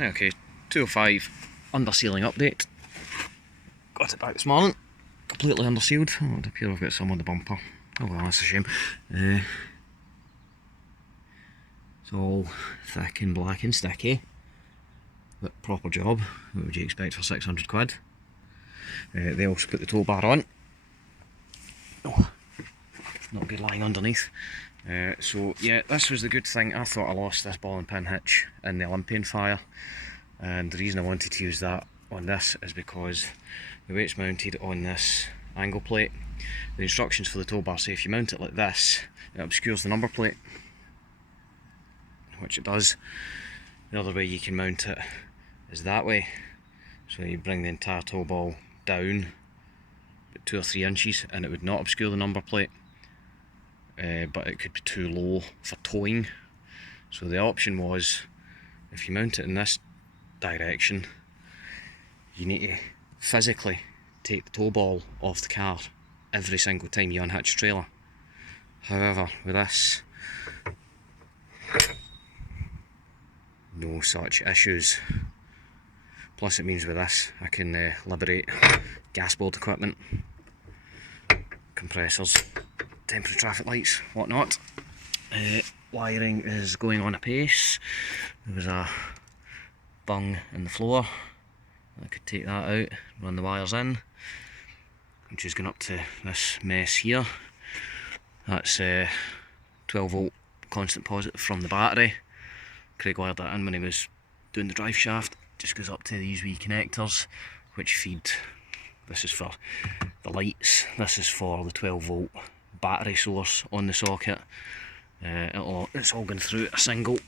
Okay, 205 undersealing update. Got it back this morning, completely undersealed. Oh, it would appear I've got some on the bumper. Oh well, that's a shame. It's all thick and black and sticky, but proper job. What would you expect for 600 quid? They also put the tow bar on. Oh, not good lying underneath. So yeah, this was the good thing. I thought I lost this ball and pin hitch in the Olympian fire, and the reason I wanted to use that on this is because the way it's mounted on this angle plate, the instructions for the tow bar say if you mount it like this, it obscures the number plate, which it does. The other way you can mount it is that way, so you bring the entire tow ball down about 2 or 3 inches and it would not obscure the number plate. But it could be too low for towing, so the option was, if you mount it in this direction, you need to physically take the tow ball off the car every single time you unhitch the trailer. However, with this, no such issues. Plus it means with this I can liberate gasboard equipment, compressors, temporary traffic lights, whatnot. Wiring is going on apace. There was a bung in the floor. I could take that out, run the wires in. I'm just going up to this mess here. That's 12 volt constant positive from the battery. Craig wired that in when he was doing the drive shaft. Just goes up to these wee connectors which feed, this is for the lights, this is for the 12 volt battery source on the socket. It's all going through a single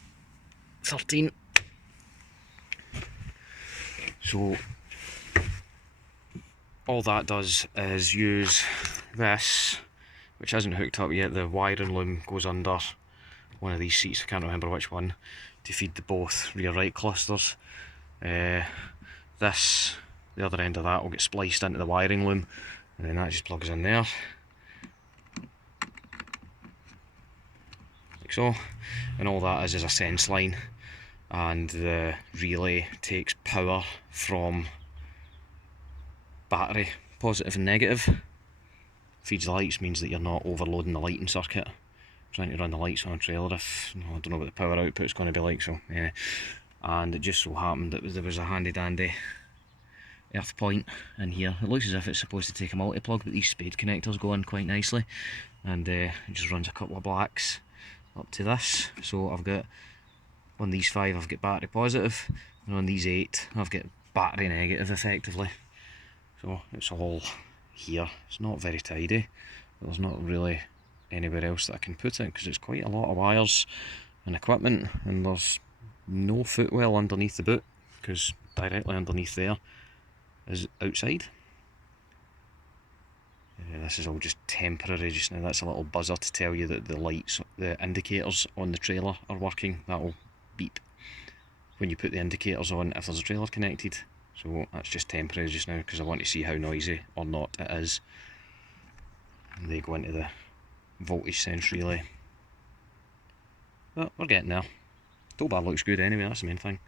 13. So all that does is use this, which isn't hooked up yet. The wiring loom goes under one of these seats, I can't remember which one, to feed the both rear right clusters. This, the other end of that, will get spliced into the wiring loom, and then that just plugs in there. Like so. And all that is a sense line, and the relay takes power from battery, positive and negative. Feeds the lights, means that you're not overloading the lighting circuit trying to run the lights on a trailer if, I don't know what the power output is going to be like, so yeah. And it just so happened that there was a handy dandy earth point in here. It looks as if it's supposed to take a multi-plug, but these spade connectors go in quite nicely, and it just runs a couple of blacks up to this. So I've got, on these 5 I've got battery positive, and on these 8 I've got battery negative effectively. So it's all here. It's not very tidy, but there's not really anywhere else that I can put it, because it's quite a lot of wires and equipment, and there's no footwell underneath the boot, because directly underneath there is outside. This is all just temporary just now. That's a little buzzer to tell you that the lights, the indicators on the trailer are working. That will beep when you put the indicators on if there's a trailer connected. So that's just temporary just now, because I want to see how noisy or not it is. And they go into the voltage sense relay. But we're getting there. Tow bar looks good anyway, that's the main thing.